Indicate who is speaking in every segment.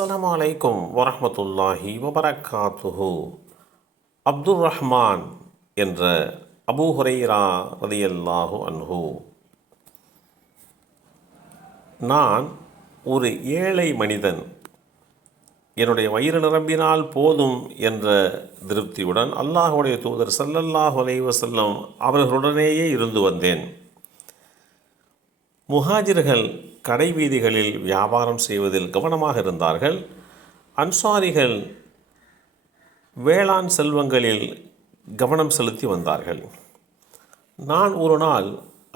Speaker 1: அஸ்லாம் அலைக்கும் வரமத்துல்லாஹி வபரகாத்துஹு. அப்துர் ரஹ்மான் என்ற அபூ ஹுரைரா ரதியல்லாஹு அன்ஹு. நான் ஒரு ஏழை மனிதன். என்னுடைய வயிறு நிரம்பினால் போதும் என்ற திருப்தியுடன் அல்லாஹுடைய தூதர் ஸல்லல்லாஹு அலைவசல்லம் அவர்களுடனேயே இருந்து வந்தேன். முஹாஜிர்கள் கடை வீதிகளில் வியாபாரம் செய்வதில் கவனமாக இருந்தார்கள். அன்சாரிகள் வேளாண் செல்வங்களில் கவனம் செலுத்தி வந்தார்கள். நான் ஒரு நாள்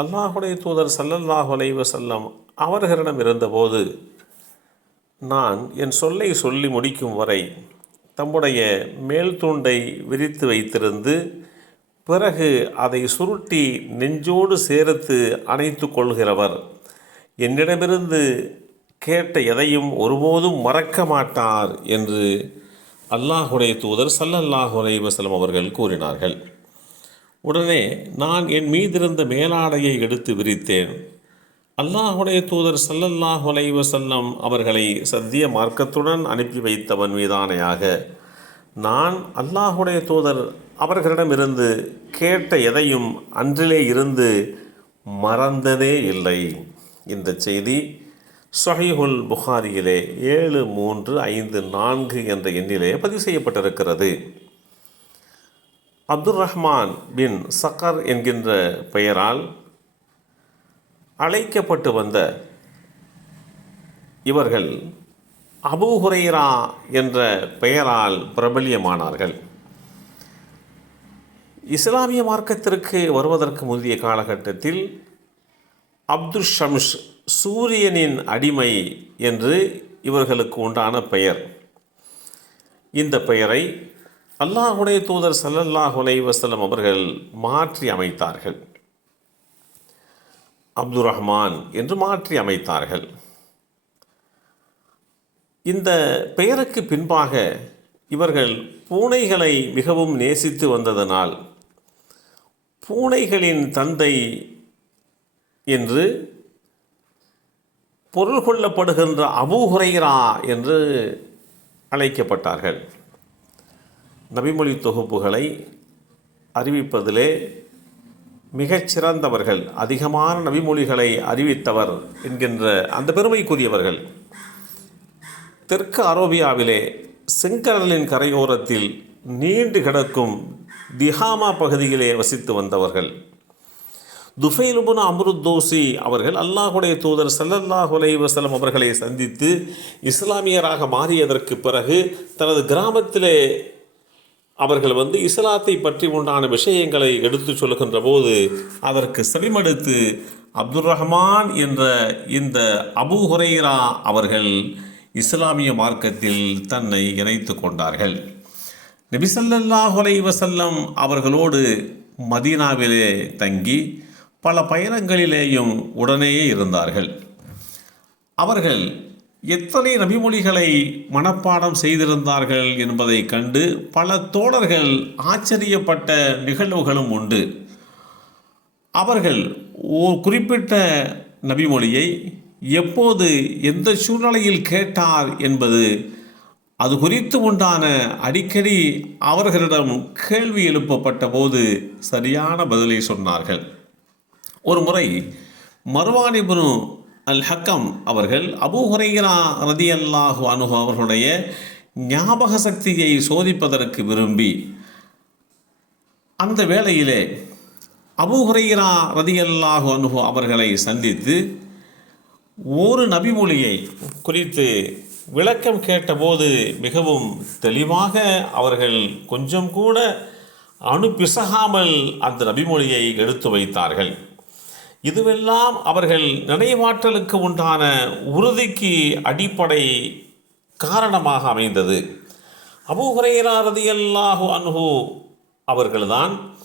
Speaker 1: அல்லாஹுடைய தூதர் ஸல்லல்லாஹு செல்லம் அவர்களிடம் இருந்தபோது நான் என் சொல்லை சொல்லி முடிக்கும் வரை தம்முடைய மேல் துண்டை விரித்து வைத்திருந்து பிறகு அதை சுருட்டி நெஞ்சோடு சேர்த்து அணைத்து கொள்கிறவர். என்னிடமிருந்து கேட்ட எதையும் ஒருபோதும் மறக்க மாட்டார் என்று அல்லாஹுடைய தூதர் ஸல்லல்லாஹு வசலம் அவர்கள் கூறினார்கள். உடனே நான் என் மீதிருந்த மேலாடையை எடுத்து விரித்தேன். அல்லாஹுடைய தூதர் ஸல்லல்லாஹு அலைஹி அவர்களை சத்திய மார்க்கத்துடன் அனுப்பி வைத்தவன் மீதானையாக. நான் அல்லாஹுடைய தூதர் அவர்களிடமிருந்து கேட்ட எதையும் அன்றிலே இருந்து மறந்ததே இல்லை. இந்த செய்தி சொஹீஹுல் புகாரியிலே ஏழு மூன்று ஐந்து நான்கு என்ற எண்ணிலே பதிவு செய்யப்பட்டிருக்கிறது. அப்துர் ரஹ்மான் பின் சக்கர் என்கின்ற பெயரால் அழைக்கப்பட்டு வந்த இவர்கள் அபூ ஹுரைரா என்ற பெயரால் பிரபல்யமானார்கள். இஸ்லாமிய மார்க்கத்திற்கு வருவதற்கு முந்தைய காலகட்டத்தில் அப்துல் ஷம்ஸ் சூரியனின் அடிமை என்று இவர்களுக்கு உண்டான பெயர். இந்த பெயரை அல்லாஹுடைய தூதர் ஸல்லல்லாஹு வசலம் அவர்கள் மாற்றி அமைத்தார்கள். அப்துர் ரஹ்மான் என்று மாற்றி அமைத்தார்கள். இந்த பெயருக்கு பின்பாக இவர்கள் பூனைகளை மிகவும் நேசித்து வந்ததனால் பூனைகளின் தந்தை என்று பொருள் கொள்ளப்படுகின்ற அபூஹுரைரா என்று அழைக்கப்பட்டார்கள். நபிமொழி தொகுப்புகளை அறிவிப்பதிலே மிகச்சிறந்தவர்கள் அதிகமான நபிமொழிகளை அறிவித்தவர் என்கின்ற அந்த பெருமைக்குரியவர்கள். தெற்கு அரோபியாவிலே செங்கடலின் கரையோரத்தில் நீண்டு கிடக்கும் திஹாமா பகுதியிலே வசித்து வந்தவர்கள். துஃபைலுபுன் அம்ருத்தோசி அவர்கள் அல்லாஹுடைய தூதர் ஸல்லல்லாஹு அலைஹி அவர்களை சந்தித்து இஸ்லாமியராக மாறியதற்கு பிறகு தனது கிராமத்திலே அவர்கள் வந்து இஸ்லாத்தை பற்றி உண்டான விஷயங்களை எடுத்து சொல்லுகின்ற போது அதற்கு செவிமடுத்து அப்துல் ரஹ்மான் என்ற இந்த அபு ஹுரைரா அவர்கள் இஸ்லாமிய மார்க்கத்தில் தன்னை இணைத்து கொண்டார்கள். நபிசல்லாஹு வசல்லம் அவர்களோடு மதீனாவிலே தங்கி பல பயணங்களிலேயும் உடனேயே இருந்தார்கள். அவர்கள் எத்தனை நபிமொழிகளை மனப்பாடம் செய்திருந்தார்கள் என்பதை கண்டு பல தோழர்கள் ஆச்சரியப்பட்ட நிகழ்வுகளும் உண்டு. அவர்கள் ஒரு குறிப்பிட்ட நபிமொழியை எப்போது எந்த சூழ்நிலையில் கேட்டார் என்பது அது குறித்து உண்டான அடிக்கடி அவர்களிடம் கேள்வி எழுப்பப்பட்ட போது சரியான பதிலை சொன்னார்கள். ஒரு முறை மர்வானிபுனு அல் ஹக்கம் அவர்கள் அபு ஹுரைரா ரதி அல்லாஹு அனுகு அவர்களுடைய ஞாபக சக்தியை சோதிப்பதற்கு விரும்பி அந்த வேளையிலே அபு ஹுரைரா ரதி அல்லாஹு அனுகு அவர்களை சந்தித்து ஒரு நபிமொழியை குறித்து விளக்கம் கேட்டபோது மிகவும் தெளிவாக அவர்கள் கொஞ்சம் கூட அணு பிசகாமல் அந்த நபிமொழியை எடுத்து வைத்தார்கள். இதுவெல்லாம் அவர்கள் நினைவாற்றலுக்கு உண்டான உறுதிக்கு அடிப்படை காரணமாக அமைந்தது. அபூ ஹுரைரா அன்ஹு அவர்கள்தான்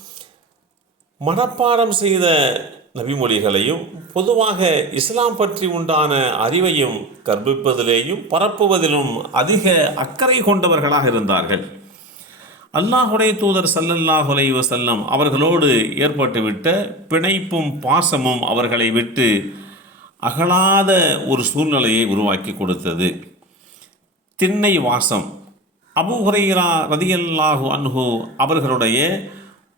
Speaker 1: மனப்பாடம் செய்த நபிமொழிகளையும் பொதுவாக இஸ்லாம் பற்றி உண்டான அறிவையும் கற்பிப்பதிலேயும் பரப்புவதிலும் அதிக அக்கறை கொண்டவர்களாக இருந்தார்கள். அல்லாஹுடைய தூதர் சல்லல்லாஹுலை வசல்லம் அவர்களோடு ஏற்பட்டுவிட்ட பிணைப்பும் பாசமும் அவர்களை விட்டு அகலாத ஒரு சூழ்நிலையை உருவாக்கி கொடுத்தது. திண்ணை வாசம். அபூ ஹுரைரா ரதியல்லாஹு அன்ஹு அவர்களுடைய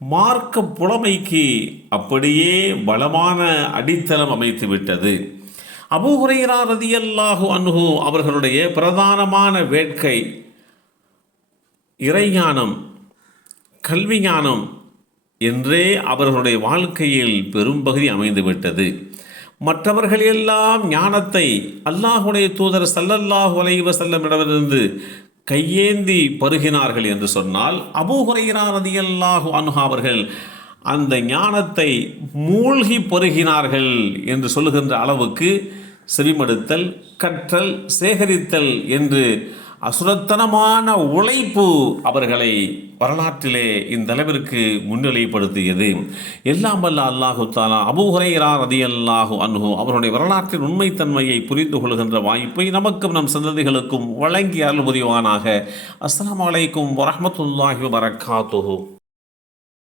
Speaker 1: மார்க்க புலமைக்கு அப்படியே பலமான அடித்தளம் அமைத்து விட்டது. அபூ ரதியல்லாஹு அன்ஹு அவர்களுடைய பிரதானமான வேட்கை இறைஞானம் கல்வி ஞானம் என்றே அவர்களுடைய வாழ்க்கையில் பெரும்பகுதி அமைந்துவிட்டது மற்றவர்கள் எல்லாம் ஞானத்தை அல்லாஹுடைய தூதர் சல்லல்லாஹு அலைவ செல்லமிடமிருந்து கையேந்தி பருகினார்கள் என்று சொன்னால் அபூஹுரைரா ரதியல்லாஹு அனுஹா அவர்கள் அந்த ஞானத்தை மூழ்கி பருகினார்கள் என்று சொல்லுகின்ற அளவுக்கு செவிமடுத்தல் கற்றல் சேகரித்தல் என்று அசுரத்தனமான உழைப்பு அவர்களை வரலாற்றிலே இந்த அளவிற்கு முன்னிலைப்படுத்தியது. எல்லாம் வல்ல அல்லாஹு தாலா அபூஹரைரா ரதி அல்லாஹு அன்ஹு அவருடைய வரலாற்றின் உண்மைத்தன்மையை புரிந்து கொள்கின்ற வாய்ப்பை நமக்கும் நம் சந்ததிகளுக்கும் வழங்கி அருள் புரிவானாக. அஸ்லாம் வலைக்கும் வரமத்துல்லாஹி வபரகாத்துஹு.